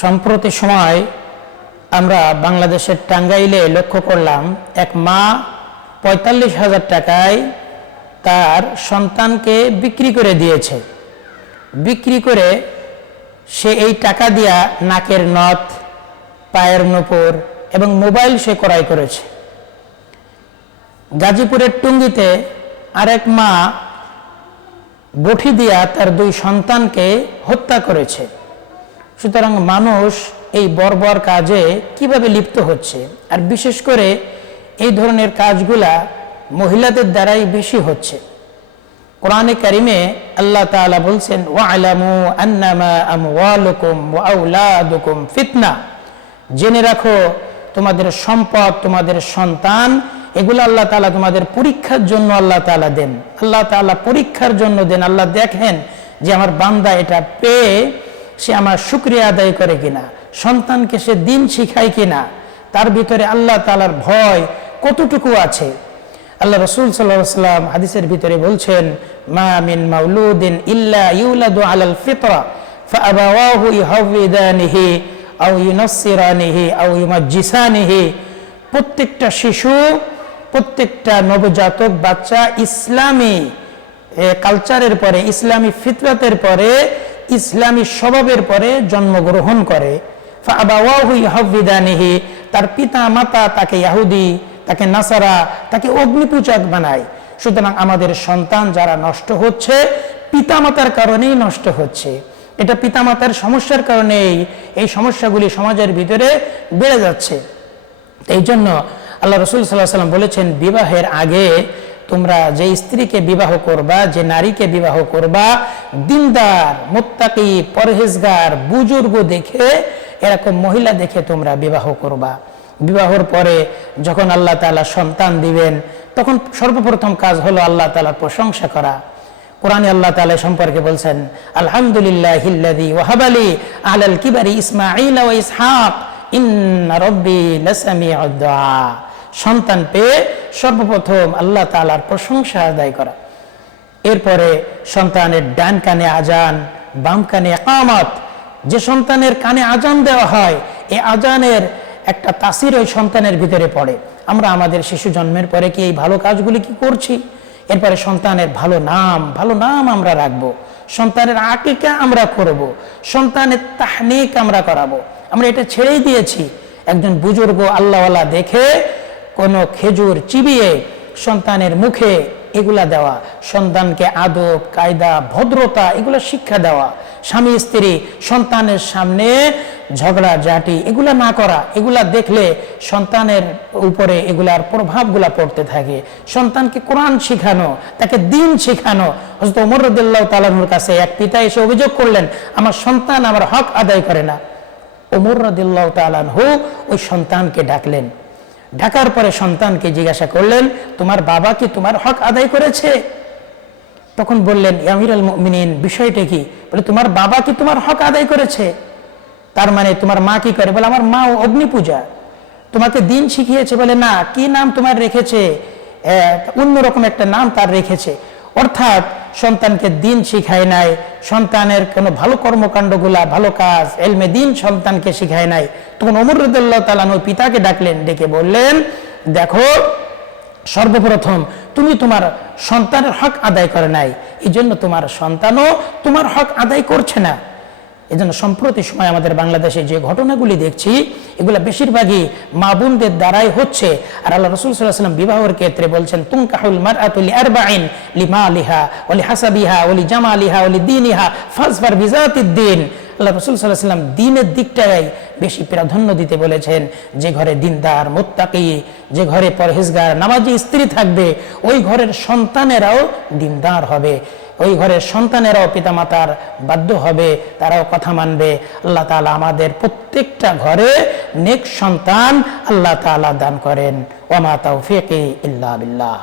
সম্প্রতি সময় আমরা বাংলাদেশের টাঙ্গাইলে লক্ষ্য করলাম এক মা ৪৫,০০০ টাকায় তার সন্তানকে বিক্রি করে দিয়েছে। বিক্রি করে সে এই টাকা দিয়া নাকের নথ, পায়ের নূপুর এবং মোবাইল সে ক্রয় করেছে। গাজীপুরের টুঙ্গিতে আরেক মা বঠি দিয়া তার ২ সন্তানকে হত্যা করেছে। সুতরাং মানুষ এই বর্বর কাজে কিভাবে লিপ্ত হচ্ছে, আর বিশেষ করে এই ধরনের কাজগুলা মহিলাদের দ্বারাই বেশি হচ্ছে। কোরআনে কারিমে আল্লাহ তাআলা বলছেন, ওয়া'লামু আন্নামা আমওয়ালুকুম ওয়া আওলাদুকুম ফিতনা, জেনে রাখো তোমাদের সম্পদ, তোমাদের সন্তান, এগুলো আল্লাহ তাআলা তোমাদের পরীক্ষার জন্য আল্লাহ তাআলা দেন। আল্লাহ তাআলা পরীক্ষার জন্য দেন। আল্লাহ দেখেন যে আমার বান্দা এটা পেয়ে সে আমার শুকরিয়া আদায় করে কিনা, সন্তানকে সে দিন শিখায় কিনা, তার ভিতরে আল্লাহ তাআলার ভয় কতটুকু আছে। আল্লাহ রাসূল সাল্লাল্লাহু আলাইহি ওয়াসাল্লাম হাদিসের ভিতরে বলছেন, মা মিন মাউলুদিন ইল্লা ইউলাদু আলাল ফিতরা ফাআবাওয়াহু ইউহাউইদানিহি আও ইউনাসসিরানিহি আও ইউমাজ্জিসানিহি। প্রত্যেকটা শিশু, প্রত্যেকটা নবজাতক বাচ্চা ইসলামী কালচারের পরে, ইসলামী ফিতরাতের পরে, ইসলামী স্বভাবের পরে জন্মগ্রহণ করে। ফাআবাওয়াহু ইউহাউইদানিহি, তার পিতা মাতা তাকে ইহুদি, তাকে নাসারা, তাকে অগ্নিপূজক বানায়। সুতরাং আমাদের সন্তান যারা নষ্ট হচ্ছে, পিতামাতার কারণেই নষ্ট হচ্ছে। এটা পিতামাতার সমস্যার কারণেই এই সমস্যাগুলি সমাজের ভিতরে বেড়ে যাচ্ছে। এই জন্য আল্লাহ রাসূল সাল্লাল্লাহু আলাইহি ওয়াসাল্লাম বলেছেন, বিবাহের আগে তোমরা যে স্ত্রীকে বিবাহ করবা, যে নারীকে বিবাহ করবা, দিনদার, মুত্তাকি, পরহেজগার, বুজুর্গ দেখে, এরকম মহিলা দেখে তোমরা বিবাহ করবা। বিবাহের পরে যখন আল্লাহ তাআলা সন্তান দিবেন, তখন সর্বপ্রথম কাজ হলো আল্লাহ তাআলার প্রশংসা করা। কোরআনে আল্লাহ তাআলা সম্পর্কে বলছেন, আলহামদুলিল্লাহিল্লাযী ওয়াহাবালি আলাল কিবারি ইসমাঈল ওয়া ইসহাক ইন্না রাব্বী লাসামিউদ দুআ। সন্তান পেয়ে সর্বপ্রথম আল্লাহ তাআলার প্রশংসা আদায় করা। এরপরে সন্তানের ডান কানে আজান, বাম কানে ইকামত। যে সন্তানের কানে আজান দেওয়া হয়, এই আজানের একটা তাসির ওই সন্তানের ভিতরে পড়ে। আমরা আমাদের শিশু জন্মের পরে কি এই ভালো কাজগুলি কি করছি? এরপরে সন্তানের ভালো নাম আমরা রাখবো, সন্তানের আকিকা আমরা করব, সন্তানের তাহনিক আমরা করাবো। আমরা এটা ছেড়েই দিয়েছি। একজন বুজুর্গ আল্লাহওয়ালা দেখে কোনো খেজুর চিবিয়ে সন্তানের মুখে এগুলা দেওয়া, সন্তানকে আদব কায়দা ভদ্রতা এগুলো শিক্ষা দেওয়া, স্বামী স্ত্রী সন্তানের সামনে ঝগড়া ঝাঁটি এগুলা না করা। এগুলা দেখলে সন্তানের উপরে এগুলার প্রভাবগুলা পড়তে থাকে। সন্তানকে কোরআন শিখানো, তাকে দিন শিখানো। হযরত ওমর রাদিয়াল্লাহু তাআলা আনহুর কাছে এক পিতা এসে অভিযোগ করলেন, আমার সন্তান আমার হক আদায় করে না। ওমর রাদিয়াল্লাহু তাআলা আনহু ওই সন্তানকে ডাকলেন। ডাকার পরে সন্তানকে জিজ্ঞাসা করলেন, তোমার বাবা কি তোমার হক আদায় করেছে? তখন বললেন, ইয়া আমিরুল মুমিনিন, বিষয়টা কি? বলে, তোমার বাবা কি তোমার হক আদায় করেছে? তার মানে তোমার মা কি করে? বলে, আমার মা অগ্নি পূজা। তোমাকে দিন শিখিয়েছে? বলে, না। কি নাম তোমার রেখেছে? অন্যরকম একটা নাম তার রেখেছে। অর্থাৎ সন্তানকে দিন শিখায় নাই, সন্তানের কোনো ভালো কর্মকাণ্ডগুলা, ভালো কাজ, এলমে দিন সন্তানকে শিখায় নাই। তখন ওমর রাদিয়াল্লাহু তাআলা আনহু পিতাকে ডাকলেন, ডেকে বললেন, দেখো, সর্বপ্রথম তুমি তোমার সন্তানের হক আদায় করে নাই, এই জন্য তোমার সন্তানও তোমার হক আদায় করছে না। এই জন্য সম্প্রতি সময় আমাদের বাংলাদেশে যে ঘটনাগুলি দেখছি, এগুলো বেশিরভাগই মা বোনদের দ্বারাই হচ্ছে। আর আল্লাহ রাসূল সাল্লাল্লাহু আলাইহি ওয়াসাল্লাম বিবাহের ক্ষেত্রে বলছেন, তুনকাহুল মারআতু লিআরবাইন লিমালিহা ওয়া লিহাসাবিহা ওয়া লিজামালিহা ওয়া লিদীনিহা ফাজফার বিযাতিদ্দীন। আল্লাহ রাসূল সাল্লাল্লাহু আলাইহি ওয়াসাল্লাম দ্বীনের দিকটাই বেশি প্রাধান্য দিতে বলেছেন। যে ঘরে দিনদার, মুত্তাকি, যে ঘরে পরহেজগার, নামাজি স্ত্রী থাকবে, ওই ঘরের সন্তানেরাও দিনদার হবে, ওই ঘরের সন্তানেরাও পিতামাতার বাধ্য হবে, তারাও কথা মানবে। আল্লাহ তাআলা আমাদের প্রত্যেকটা ঘরে নেক সন্তান আল্লাহ তাআলা দান করেন। ওয়া মা তাওফীকি ইল্লা বিল্লাহ।